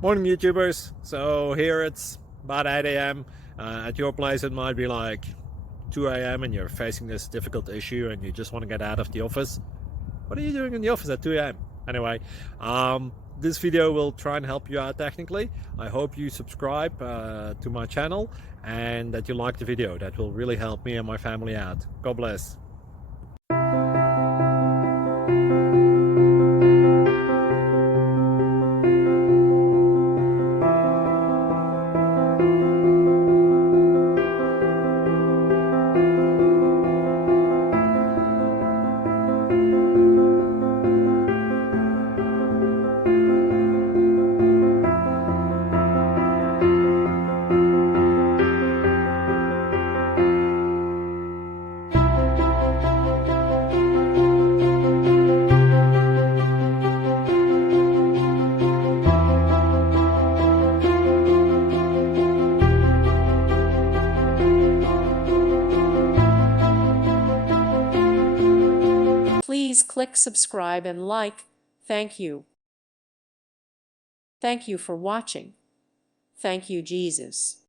Morning YouTubers. So here it's about 8 a.m. At your place it might be like 2 a.m. and you're facing this difficult issue and you just want to get out of the office. What are you doing in the office at 2 a.m.? Anyway, this video will try and help you out technically. I hope you subscribe to my channel and that you like the video. That will really help me and my family out. God bless. Please click subscribe and like. Thank you. Thank you for watching. Thank you, Jesus.